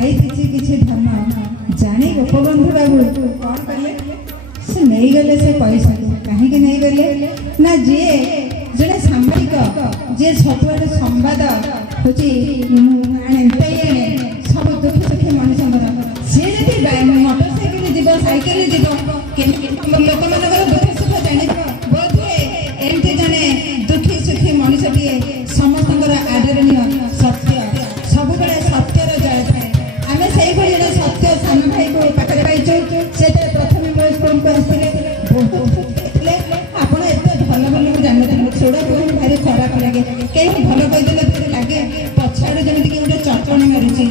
ଥାଇ କିଛି ଧନ ଜାଣି ଗୋପବନ୍ଧୁ ବାବୁ କ'ଣ କଲେ ସେ ନେଇଗଲେ ସେ ପଇସା। କାହିଁକି ନେଇଗଲେ ନା ଯିଏ ଜଣେ ସାମ୍ବାଦିକ ଯିଏ ସବୁଆଡ଼େ ସମ୍ବାଦ ହେଉଛି ଆଣେ ସବୁ ଦୁଃଖ ସୁଖୀ ମଣିଷଙ୍କର ସିଏ ଯଦି ମୋଟର ସାଇକେଲ ଯିବ ସାଇକେଲରେ ଯିବ ଲୋକମାନଙ୍କର ଦୁଃଖ ସୁଖ ଜାଣିବ ବୋଧହୁଏ ଏମିତି ଜଣେ ଦୁଃଖୀ ସୁଖୀ ମଣିଷଟିଏ ସମସ୍ତଙ୍କର ଆଦରଣୀୟ ସତ୍ୟ ସବୁବେଳେ ସତ୍ୟର ଜୟ ଥାଏ। ଆମେ ସେଇଭଳି ଜଣେ ସତ୍ୟ ସାନ ଭାଇକୁ ପାଖରେ ପାଇଛୁ। ସେ ପ୍ରଥମେ ମୋ ସ୍କୁଲକୁ ଆସିଥିଲେ ବହୁତ ଥିଲେ ଆପଣ ଏତେ ଭଲ ବୋଲି ମୁଁ ଜାଣିନଥିଲି ସେଗୁଡ଼ାକୁ ଭାରି ଖରାପ ଲାଗେ କେହି ଭଲ କହିଦେଲେ ଲାଗେ ପଛଆଡ଼େ ଯେମିତିକି ଗୋଟେ ଚଟଣି ମାରୁଛି।